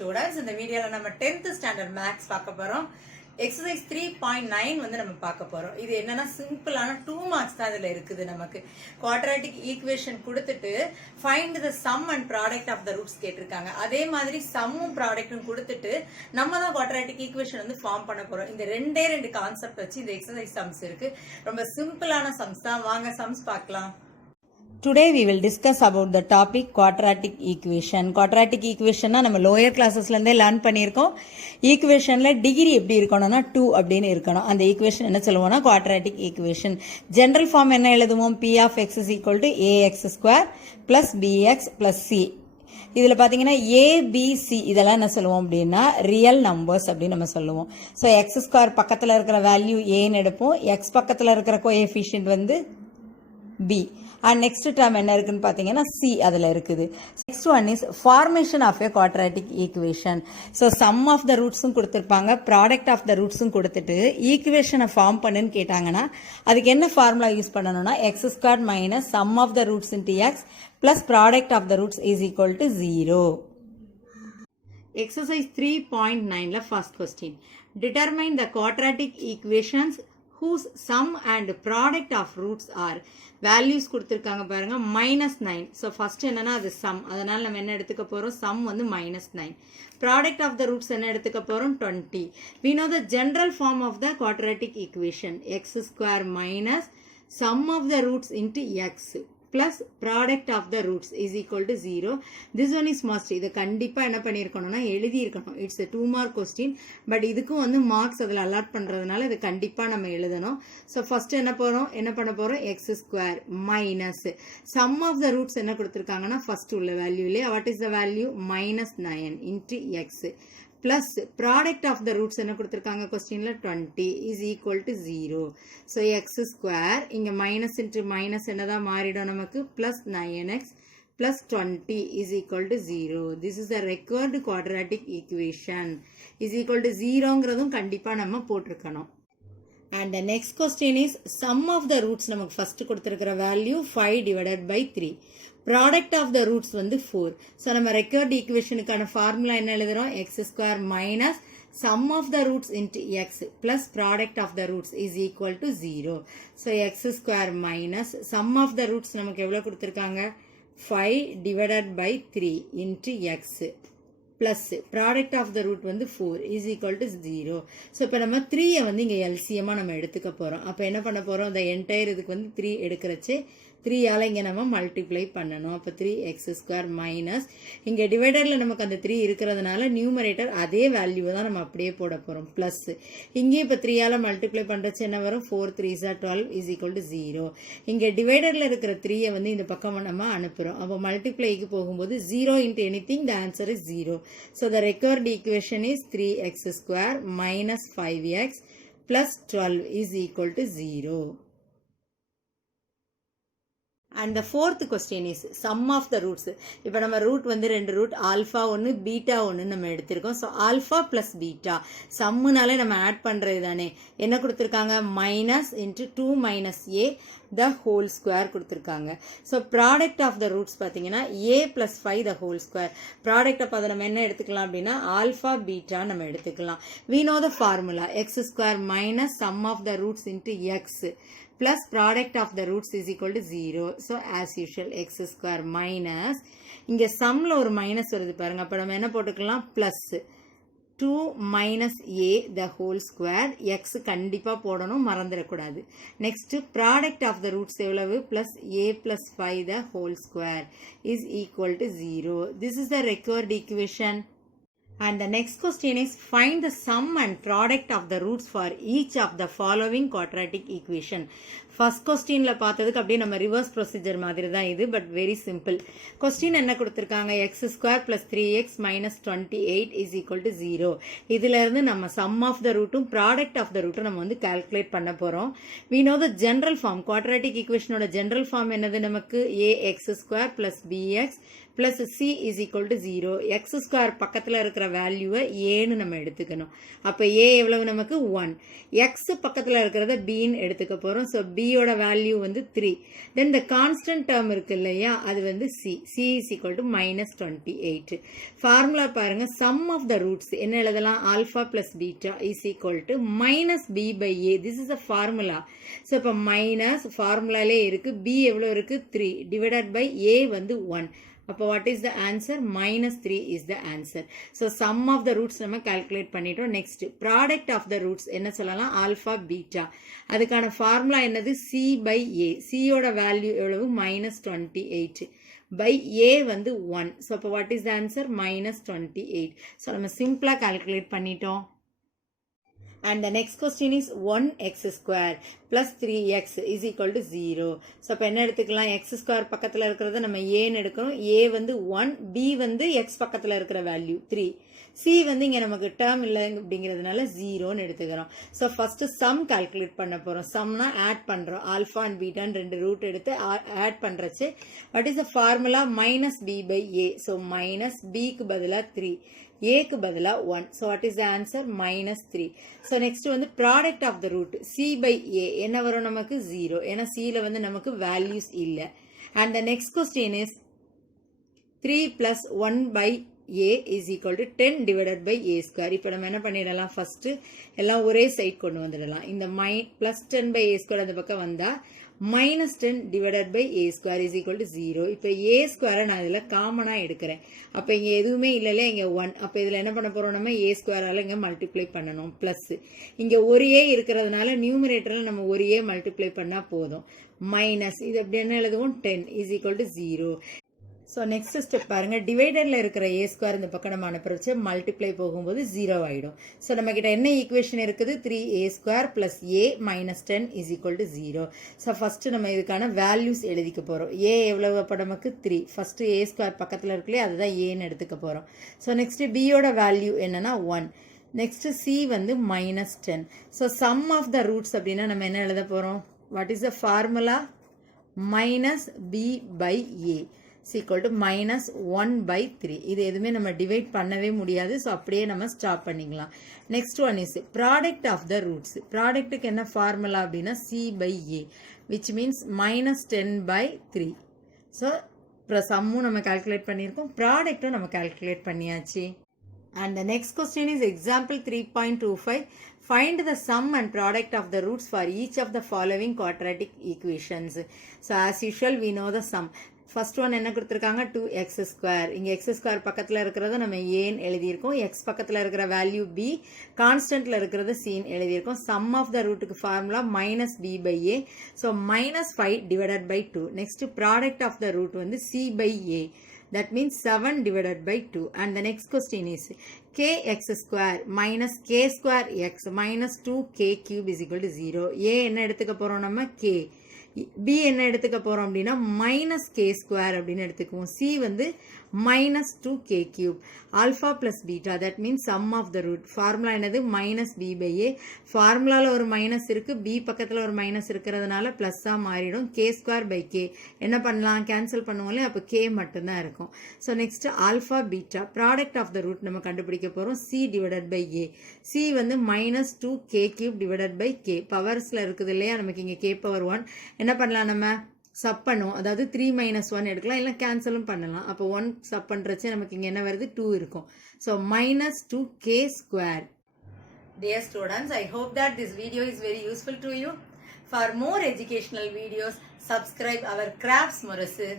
students. இந்த வீடியோல நம்ம 10th standard maths பார்க்க போறோம். exercise 3.9 வந்து நம்ம பார்க்க போறோம். இது என்னன்னா சிம்பிளான 2 marks தான் இதுல இருக்குது நமக்கு. quadratic equation கொடுத்துட்டு find the sum and product of the roots கேட்டிருக்காங்க. அதே மாதிரி sumமும் productம் கொடுத்துட்டு நம்ம தான் quadratic equation வந்து ஃபார்ம் பண்ண போறோம். இந்த ரெண்டு கான்செப்ட் வச்சு இந்த exercise sums இருக்கு. ரொம்ப சிம்பிளான sums தான். வாங்க sums பார்க்கலாம். Today we will discuss about the topic quadratic equation. Quadratic equation நம்ம lower classesல இருந்தே learn பண்ணியிருக்கோம். Equationல டிகிரி எப்படி இருக்கணும்னா 2 அப்படின்னு இருக்கணும். அந்த equation என்ன சொல்லுவோம்னா quadratic equation. General form என்ன எழுதுவோம்? P of x is equal to ax square plus bx plus c. இதுல பாத்தீங்கன்னா a b c இதெல்லாம் என்ன சொல்லுவோம் அப்படின்னா ரியல் நம்பர்ஸ் அப்படின்னு நம்ம சொல்லுவோம். ஸோ எக்ஸ் ஸ்கொயர் பக்கத்துல இருக்கிற வேல்யூ ஏன்னு எடுப்போம். எக்ஸ் பக்கத்துல இருக்கிற கோஎஃபிஷியன்ட் வந்து b. And next term என்ன இருக்குன்னு பாத்தீங்கன்னா c அதுல இருக்குது. Next one is formation of a quadratic equation. So sum of the roots கொடுத்திருப்பாங்க, product of the roots கொடுத்துட்டு equation ஃபார்ம் பண்ணுன்னு கேட்டாங்கன்னா அதுக்கு என்ன ஃபார்முலா யூஸ் பண்ணணும்னா x squared minus sum of the roots into x plus product of the roots is equal to 0. Exercise 3.9 la first question. Determine the quadratic equations whose sum and product of roots are. Values கொடுத்திருக்காங்க பாருங்க -9. So first என்னன்னா அது sum. அதனால நம்ம என்ன எடுத்துக்க போறோம்? sum வந்து -9. Product of the roots என்ன எடுத்துக்க போறோம்? 20. We know the general form of the quadratic equation. x square minus sum of the roots into x plus product of the roots is equal to 0. This one is must. இது கண்டிப்பா என்ன பண்ணியிருக்கணும்னா எழுதி இருக்கணும். It's a 2 mark question. But இதுக்கும் வந்து marks அதில் allot பண்றதுனால இது கண்டிப்பா நம்ம எழுதணும். ஸோ ஃபர்ஸ்ட் என்ன பண்ண போறோம்? X square minus sum of the roots என்ன கொடுத்துருக்காங்கன்னா ஃபர்ஸ்ட் உள்ள வேல்யூலே what is the value -9 into x plus product of the roots என்ன கொடுத்திருக்காங்க கொஸ்டின்ல 20 is equal to 0. So x square இங்க minus into minus என்னதான் மாறிடும் நமக்கு plus 9x plus 20 is equal to 0. This is the required quadratic equation. Is equal to 0ங்கிறதும் கண்டிப்பா நம்ம போட்டிருக்கணும். And the next question is sum of the roots நமக்கு first கொடுத்திருக்கிற value 5 divided by 3. Product of the roots வந்து 4. So நம்ம recurred equationக்கான formula என்ன எழுதுறோம்? x square minus sum of the roots into x plus product of the roots is equal to 0. So x square minus sum of the roots நமக்கு எவ்வளவு கொடுத்திருக்காங்க? 5 divided by 3 into x plus product of the root வந்து 4 is equal to 0. So இப்போ நம்ம 3 வந்து இங்க LCM நம்ம எடுத்துக்க போறோம். அப்ப என்ன பண்ண போறோம்? the entire இதுக்கு வந்து 3 எடுக்கிறச்சு 3 ஆல இங்க நம்ம மல்டிப்ளை பண்ணணும். அப்ப 3x square minus இங்க டிவைடர்ல நமக்கு அந்த 3 இருக்கிறதுனால நியூமரேட்டர் அதே வேல்யூவை தான் நம்ம அப்படியே போட போறோம். பிளஸ் இங்கே இப்ப 3 ஆல மல்டிப்ளை பண்றச்சு என்ன வரும்? 4 3s are 12 is equal to 0. இங்க டிவைடர்ல இருக்கிற 3 வந்து இந்த பக்கம் நம்ம அனுப்புறோம். அப்ப மல்டிப்ளைக்கு போகும்போது 0 into anything the answer is 0. So the required equation is 3x square minus 5x plus 12 is equal to 0. And the fourth question is sum of the roots. இப்போ நம்ம ரூட் வந்து ரெண்டு ரூட் ஆல்ஃபா ஒன்று பீட்டா ஒன்று நம்ம எடுத்திருக்கோம். So alpha plus beta சம்முனாலே நம்ம ஆட் பண்ணுறது தானே. என்ன கொடுத்துருக்காங்க? Minus into 2 minus a the whole square கொடுத்துருக்காங்க. So product of the roots பார்த்தீங்கன்னா a plus 5 the whole square. Product அப்போ அதை நம்ம என்ன எடுத்துக்கலாம் அப்படின்னா ஆல்ஃபா பீட்டா நம்ம எடுத்துக்கலாம். we know the formula x square minus sum of the roots into x plus product of the roots is equal to 0. So as usual x square minus இங்க sumல ஒரு மைனஸ் வருது பாருங்க. அப்ப நம்ம என்ன போட்டுக்கலாம்? Plus 2 minus a the whole square. x கண்டிப்பா போடணும், மறந்துடக்கூடாது. Next product of the roots எவ்வளவு? plus a plus 5 the whole square is equal to 0. This is the required equation. And the next question is find the sum and product of the roots for each of the following quadratic equation. First questionல பார்த்ததுக்கு அப்படியே நம்ம reverse procedure மாதிரி தான் இது, but very simple. Question என்ன கொடுத்திருக்காங்க? x square plus 3x minus 28 is equal to 0. இதுல இருந்து நம்ம sum of the rootம் product of the rootம் நம்ம வந்து calculate பண்ண போறோம். We know the general form. quadratic equationோட general form என்னது நமக்கு? ax square plus bx plus c is equal to 0. x square பக்கத்துல இருக்கிற வேல்யூவை ஏன்னு நம்ம எடுத்துக்கணும். அப்ப a எவ்வளவு நமக்கு? 1. x பக்கத்துல இருக்கிறத b ன்னு எடுத்துக்க போறோம். So b b யோட வேல்யூ வந்து 3. தென் the constant term இருக்கு இல்லையா அது வந்து c is equal to minus 28. Formula பாருங்க sum of the roots என்ன எழுதலாம் alpha plus beta is equal to minus b by a. this is a formula. so இப்போ minus ஃபார்முலாலே இருக்கு b எவ்வளோ இருக்கு 3 divided by a வந்து 1. அப்போ what is the answer? minus 3 is the answer. so sum of the roots நம்ம calculate பண்ணிட்டோம். next product of the roots என்ன சொல்லலாம் alpha beta. அதுக்கான ஃபார்முலா என்னது c by a. c யோட வேல்யூ எவ்வளவு minus 28 by a வந்து 1. so அப்போ what is the answer? minus 28. so நம்ம சிம்பிளா calculate பண்ணிட்டோம். and the next question is 1x square plus 3x is equal to 0. so அப்ப என்ன எடுத்துக்கலாம் x square பக்கத்துல இருக்கிறத நம்ம a ன்னு எடுக்கணும். a வந்து 1, b வந்து x பக்கத்துல இருக்கிற வேல்யூ 3, c வந்து இங்க நமக்கு டேர்ம் இல்லை அப்படிங்கிறதுனால 0 ன்னு எடுத்துக்கிறோம். so first sum calculate பண்ண போறோம். sumனா add பண்றோம். alpha and beta ரெண்டு ரூட் எடுத்து add பண்றச்சு what is the formula? minus b by a. so minus b க்கு பதிலா 3, a க்கு பதிலா 1. so what is the answer? minus 3. so next வந்து product of the root c by a என்ன வரும் நமக்கு 0 ஏன்னா c ல வந்து நமக்கு values இல்ல. and the next question is 3 plus 1 by a is equal to 10 divided by a square. இப்போ நம்ம என்ன பண்ணிடலாம் first எல்லாம் ஒரே சைட் கொண்டு வந்துடலாம். இந்த plus 10 by a square அந்த பக்கம் வந்தா minus 10 divided by a square is equal to 0. இப்போ a square நான் இதில் காமனா எடுக்கிறேன். அப்போ இங்கே எதுவுமே இல்லைல்ல இங்கே 1. அப்போ இதில் என்ன பண்ண போறோம் நம்ம a squareஆல இங்கே மல்டிப்ளை பண்ணணும். ப்ளஸ் இங்கே ஒரு a இருக்கிறதுனால நியூமரேட்டரில் நம்ம ஒரு a மல்டிப்ளை பண்ணால் போதும். மைனஸ் இது எப்படி என்ன எழுதுவோம் 10 is equal to 0. so next step பாருங்க டிவைடர்ல இருக்கிற a square இந்த பக்கம் நம்ம அனுப்புறச்சு மல்டிப்ளை போகும்போது 0 ஆயிடும். so நம்ம கிட்ட என்ன ஈக்குவேஷன் இருக்குது 3a square plus a minus 10 is equal to 0. so first நம்ம இதுக்கான வேல்யூஸ் எழுதிக்க போறோம். a எவ்வளவு அப்ப நமக்கு 3. first a square பக்கத்துல இருக்குல்ல அதுதான் a ன்னு எடுத்துக்க போறோம். so next b யோட வேல்யூ என்னன்னா 1. next c வந்து minus 10. so sum of the roots அப்படின்னா நம்ம என்ன எழுத போறோம்? what is the formula? minus b by a is equal to minus 1 by 3. இது எதுவுமே நம்ம டிவைட் பண்ணவே முடியாது. ஸோ அப்படியே நம்ம ஸ்டாப் பண்ணிக்கலாம். Next one is product of the roots. ப்ராடக்ட்டுக்கு என்ன ஃபார்முலா அப்படின்னா c by a which means minus 10 by 3. So இப்போ சம்மும் நம்ம கால்குலேட் பண்ணியிருக்கோம், ப்ராடக்ட்டும் நம்ம கால்குலேட் பண்ணியாச்சு. And the next question is example 3.25. Find the sum and product of the roots for each of the following quadratic equations. So as usual we know the sum. First one என்ன கொடுத்துருக்காங்க 2x square. இங்கே X square பக்கத்தில் இருக்கிறத நம்ம ஏன்னு எழுதியிருக்கோம். X பக்கத்தில் இருக்கிற வேல்யூ b, கான்ஸ்டன்ட்ல இருக்கிறது cன்னு எழுதியிருக்கோம். சம் ஆஃப் த ரூட்டுக்கு formula minus b by a. So minus 5 divided by 2. Next product of the root வந்து c by a. That means 7 divided by 2. And the next question is kx square minus k square x minus 2k cube is equal to 0. a என்ன எடுத்துக்க போறோம் நம்ம k. b என்ன எடுத்துக்க போறோம் அப்படின்னா minus k square அப்படின்னு எடுத்துக்குவோம். c வந்து minus 2k cube. alpha plus beta that means sum of the root. Formula என்னது minus b by a. ஃபார்முலால ஒரு மைனஸ் இருக்கு, b பக்கத்துல ஒரு மைனஸ் இருக்கிறதுனால பிளஸ்ஸா மாறிடும். k square by k என்ன பண்ணலாம், கேன்சல் பண்ணுவோம்ல, அப்போ k மட்டும்தான் இருக்கும். So next alpha beta product of the root நம்ம கண்டுபிடிக்க போறோம். c divided by a. c வந்து minus 2k cube divided by k. பவர்ஸ்ல இருக்குது இல்லையா, நமக்கு இங்க k பவர் 1 என்ன பண்ணலாம், நம்ம சப் பண்ணுவோம். அதாவது 3 minus 1 எடுக்கலாம், இல்லை கேன்சலும் பண்ணலாம். அப்போ 1 சப் பண்ணுறச்சு நமக்கு இங்கே என்ன வருது 2 இருக்கும். So minus 2k square. Dear students, I hope that this video is very useful to you. For more educational videos, subscribe our Crafts Murasu.